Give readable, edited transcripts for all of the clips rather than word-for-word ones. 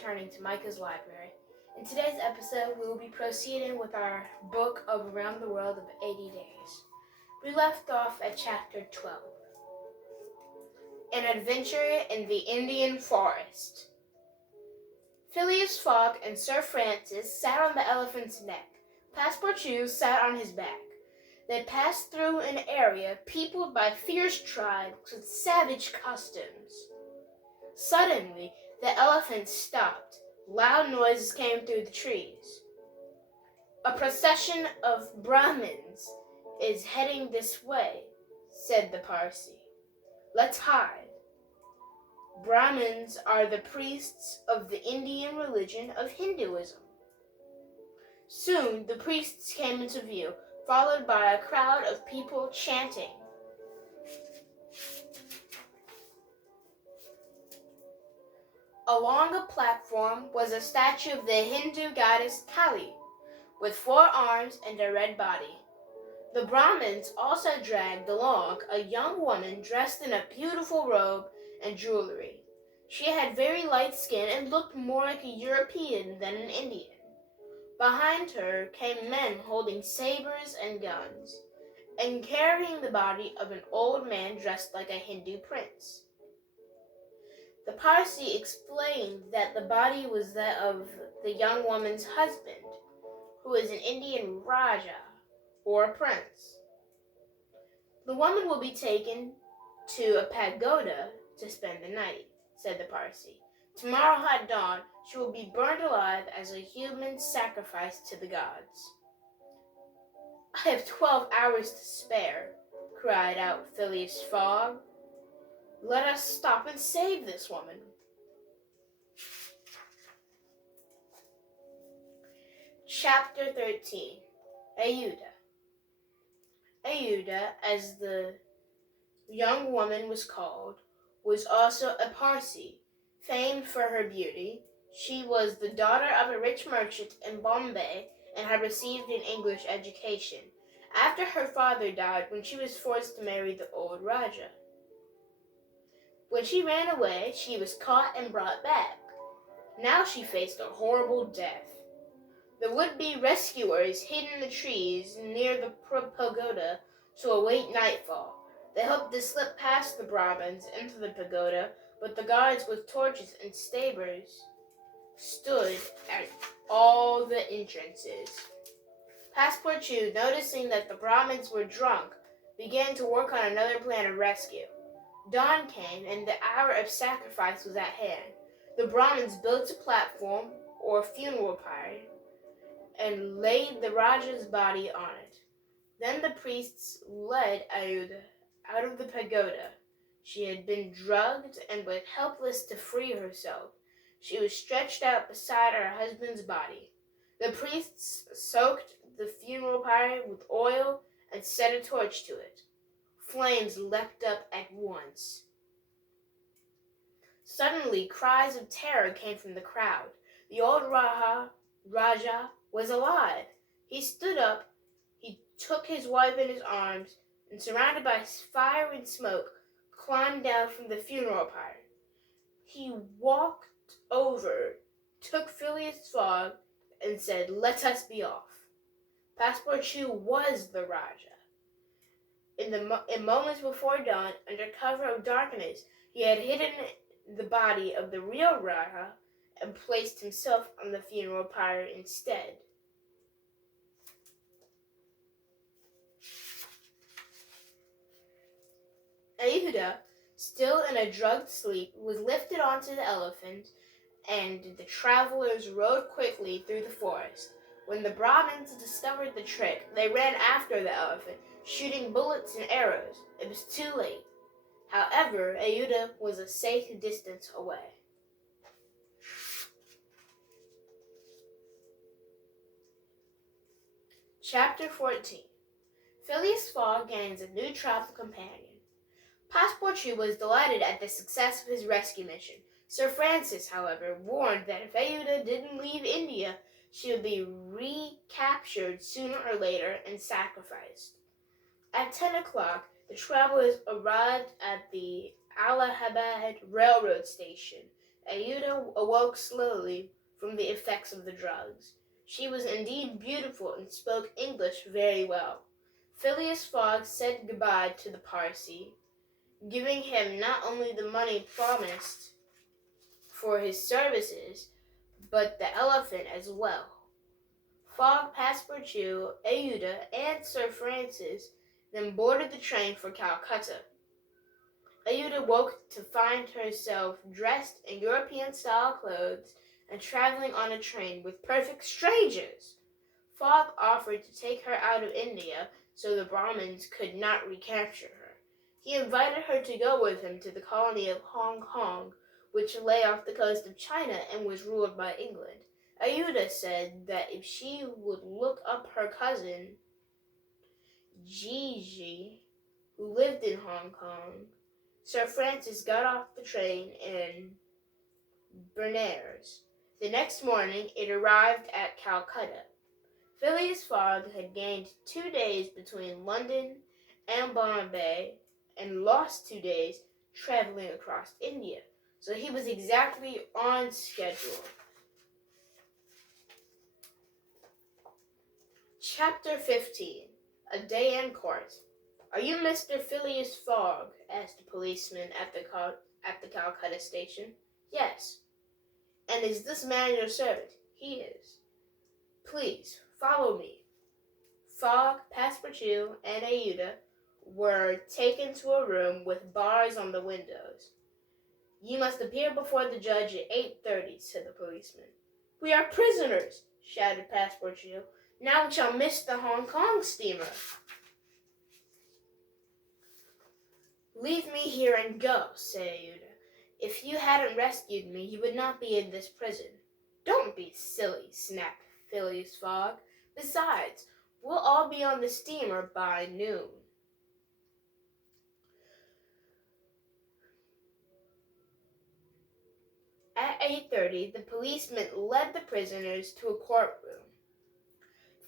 returning to Micah's Library. In today's episode, we will be proceeding with our book of Around the World of 80 Days. We left off at chapter 12. An Adventure in the Indian Forest. Phileas Fogg and Sir Francis sat on the elephant's neck. Passepartout sat on his back. They passed through an area peopled by fierce tribes with savage customs. Suddenly, the elephant stopped. Loud noises came through the trees. "A procession of Brahmins is heading this way," said the Parsi. "Let's hide." Brahmins are the priests of the Indian religion of Hinduism. Soon the priests came into view, followed by a crowd of people chanting. Along a platform was a statue of the Hindu goddess Kali, with 4 arms and a red body. The Brahmins also dragged along a young woman dressed in a beautiful robe and jewelry. She had very light skin and looked more like a European than an Indian. Behind her came men holding sabers and guns, and carrying the body of an old man dressed like a Hindu prince. The Parsi explained that the body was that of the young woman's husband, who is an Indian Raja, or a prince. "The woman will be taken to a pagoda to spend the night," said the Parsi. "Tomorrow at dawn, she will be burned alive as a human sacrifice to the gods." "I have 12 hours to spare," cried out Phileas Fogg. "Let us stop and save this woman." Chapter 13. Ayuda. Ayuda, as the young woman was called, was also a Parsi, famed for her beauty. She was the daughter of a rich merchant in Bombay and had received an English education. After her father died when she was forced to marry the old Raja. When she ran away, she was caught and brought back. Now she faced a horrible death. The would-be rescuers hid in the trees near the pagoda to await nightfall. They hoped to slip past the Brahmins into the pagoda, but the guards with torches and sabers stood at all the entrances. Passepartout, noticing that the Brahmins were drunk, began to work on another plan of rescue. Dawn came, and the hour of sacrifice was at hand. The Brahmins built a platform, or funeral pyre, and laid the Raja's body on it. Then the priests led Ayuda out of the pagoda. She had been drugged and was helpless to free herself. She was stretched out beside her husband's body. The priests soaked the funeral pyre with oil and set a torch to it. Flames leapt up at once. Suddenly, cries of terror came from the crowd. The old Raja was alive. He stood up. He took his wife in his arms, and surrounded by fire and smoke, climbed down from the funeral pyre. He walked over, took Phileas Fogg, and said, "Let us be off." Passepartout was the Raja. In moments before dawn, under cover of darkness, he had hidden the body of the real Raja and placed himself on the funeral pyre instead. Ayuda, still in a drugged sleep, was lifted onto the elephant, and the travelers rode quickly through the forest. When the Brahmins discovered the trick, they ran after the elephant, shooting bullets and arrows. It was too late. However, Ayuda was a safe distance away. Chapter 14. Phileas Fogg gains a new travel companion. Passepartout was delighted at the success of his rescue mission. Sir Francis, however, warned that if Ayuda didn't leave India, she would be recaptured sooner or later and sacrificed. At 10 o'clock, the travelers arrived at the Allahabad railroad station. Ayuda awoke slowly from the effects of the drugs. She was indeed beautiful and spoke English very well. Phileas Fogg said goodbye to the Parsee, giving him not only the money promised for his services, but the elephant as well. Fogg, Passepartout, Ayuda, and Sir Francis then boarded the train for Calcutta. Ayuda woke to find herself dressed in European-style clothes and traveling on a train with perfect strangers. Fogg offered to take her out of India so the Brahmins could not recapture her. He invited her to go with him to the colony of Hong Kong, which lay off the coast of China and was ruled by England. Ayuda said that if she would look up her cousin, Gigi, who lived in Hong Kong. Sir Francis got off the train in Benares. The next morning it arrived at Calcutta. Phileas Fogg had gained 2 days between London and Bombay and lost 2 days traveling across India, so he was exactly on schedule. Chapter 15. A Day in Court. "Are you Mr. Phileas Fogg?" asked a policeman at the Calcutta station. "Yes." "And is this man your servant?" "He is." "Please, follow me." Fogg, Passepartout, and Ayuda were taken to a room with bars on the windows. "You must appear before the judge at 8:30, said the policeman. "We are prisoners," shouted Passepartout. "Now we shall miss the Hong Kong steamer." "Leave me here and go," said Ayuda. "If you hadn't rescued me, you would not be in this prison." "Don't be silly," snapped Phileas Fogg. "Besides, we'll all be on the steamer by noon." At 8:30, the policeman led the prisoners to a courtroom.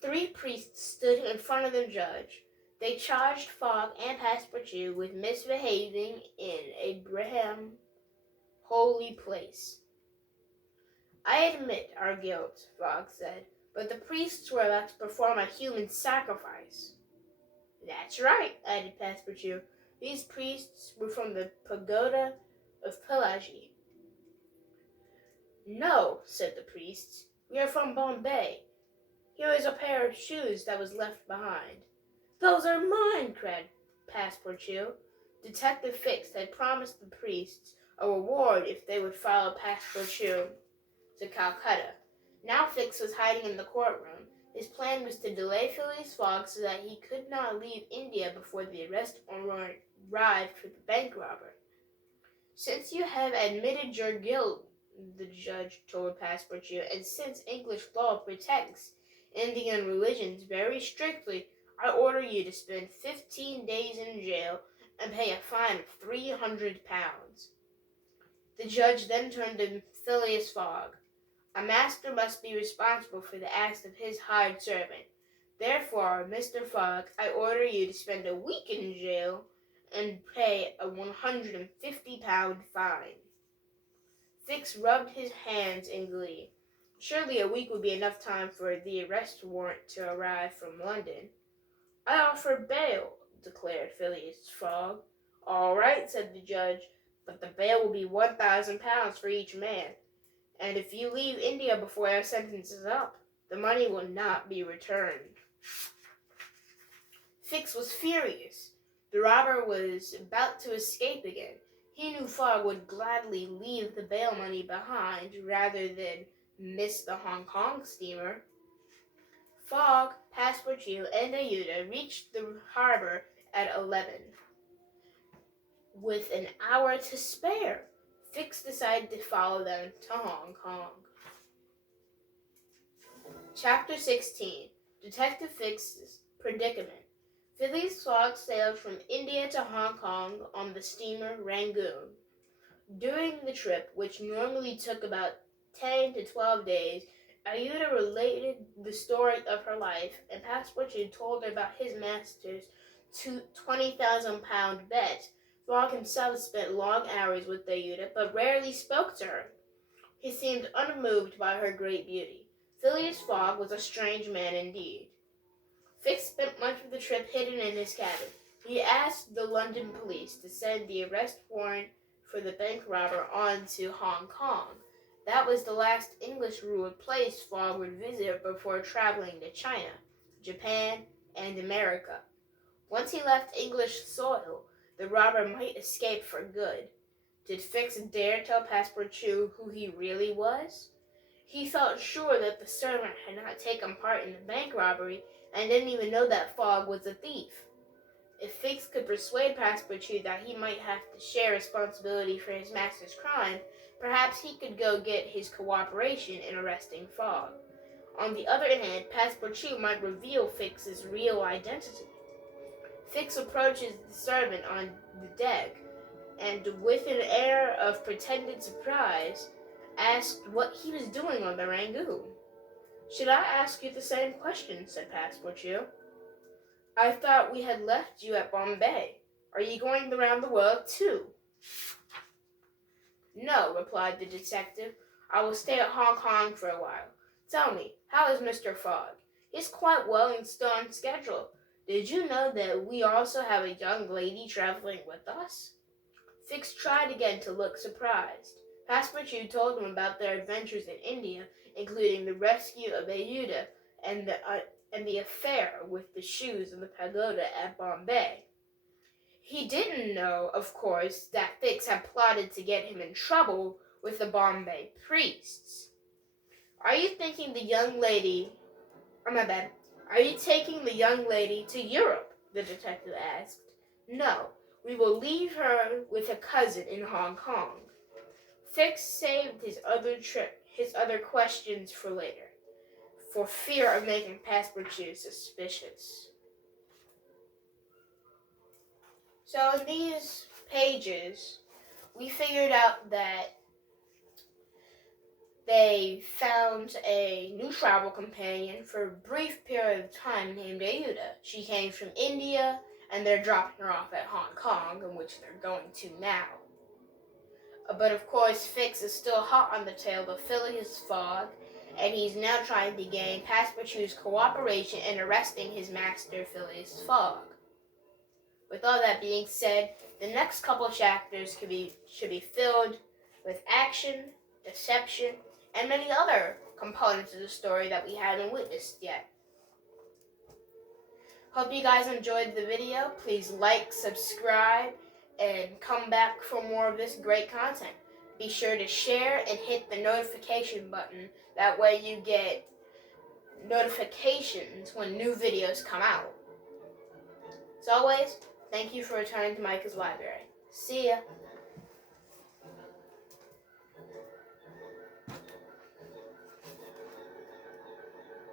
3 priests stood in front of the judge. They charged Fogg and Passepartout with misbehaving in a Brahmin holy place. "I admit our guilt," Fogg said, "but the priests were about to perform a human sacrifice." "That's right," added Passepartout. "These priests were from the pagoda of Pelagie." "No," said the priests, "we are from Bombay. Here is a pair of shoes that was left behind." "Those are mine," cried Passepartout. Detective Fix had promised the priests a reward if they would follow Passepartout to Calcutta. Now Fix was hiding in the courtroom. His plan was to delay Phileas Fogg so that he could not leave India before the arrest warrant arrived for the bank robber. "Since you have admitted your guilt," the judge told Passepartout, "and since English law protects Indian religions very strictly, I order you to spend 15 days in jail and pay a fine of £300. The judge then turned to Phileas Fogg. "A master must be responsible for the acts of his hired servant. Therefore, Mr. Fogg, I order you to spend a week in jail and pay a £150 fine." Fix rubbed his hands in glee. Surely a week would be enough time for the arrest warrant to arrive from London. "I offer bail," declared Phileas Fogg. "All right," said the judge, "but the bail will be £1,000 for each man. And if you leave India before our sentence is up, the money will not be returned." Fix was furious. The robber was about to escape again. He knew Fogg would gladly leave the bail money behind rather than miss the Hong Kong steamer. Fogg, Passepartout, and Ayuda reached the harbor at 11. With an hour to spare, Fix decided to follow them to Hong Kong. Chapter 16. Detective Fix's Predicament. Phileas Fogg sailed from India to Hong Kong on the steamer Rangoon. During the trip, which normally took about 10 to 12 days, Ayuda related the story of her life, and Passepartout told her about his master's £20,000 bet. Fogg himself spent long hours with Ayuda, but rarely spoke to her. He seemed unmoved by her great beauty. Phileas Fogg was a strange man indeed. Fix spent much of the trip hidden in his cabin. He asked the London police to send the arrest warrant for the bank robber on to Hong Kong. That was the last English-ruled place Fogg would visit before traveling to China, Japan, and America. Once he left English soil, the robber might escape for good. Did Fix dare tell Passepartout who he really was? He felt sure that the servant had not taken part in the bank robbery and didn't even know that Fogg was a thief. If Fix could persuade Passepartout that he might have to share responsibility for his master's crime, perhaps he could go get his cooperation in arresting Fogg. On the other hand, Passepartout might reveal Fix's real identity. Fix approaches the servant on the deck and, with an air of pretended surprise, asked what he was doing on the Rangoon. "Should I ask you the same question?" said Passepartout. "I thought we had left you at Bombay. Are you going around the world too?" "No," replied the detective. "I will stay at Hong Kong for a while. Tell me, how is Mr. Fogg? He's quite well and still on schedule. Did you know that we also have a young lady traveling with us?" Fix tried again to look surprised. Passepartout told him about their adventures in India, including the rescue of Ayuda and the affair with the shoes in the pagoda at Bombay. He didn't know, of course, that Fix had plotted to get him in trouble with the Bombay priests. "Are you taking the young lady to Europe?" the detective asked. "No, we will leave her with a cousin in Hong Kong." Fix saved his other questions for later, for fear of making Passepartout suspicious. So in these pages, we figured out that they found a new travel companion for a brief period of time named Ayuda. She came from India, and they're dropping her off at Hong Kong, in which they're going to now. But of course, Fix is still hot on the tail of Phileas Fogg, and he's now trying to gain Passepartout's cooperation in arresting his master, Phileas Fogg. With all that being said, the next couple chapters should be filled with action, deception, and many other components of the story that we haven't witnessed yet. Hope you guys enjoyed the video. Please like, subscribe, and come back for more of this great content. Be sure to share and hit the notification button. That way you get notifications when new videos come out. As always, thank you for returning to Micah's Library. See ya!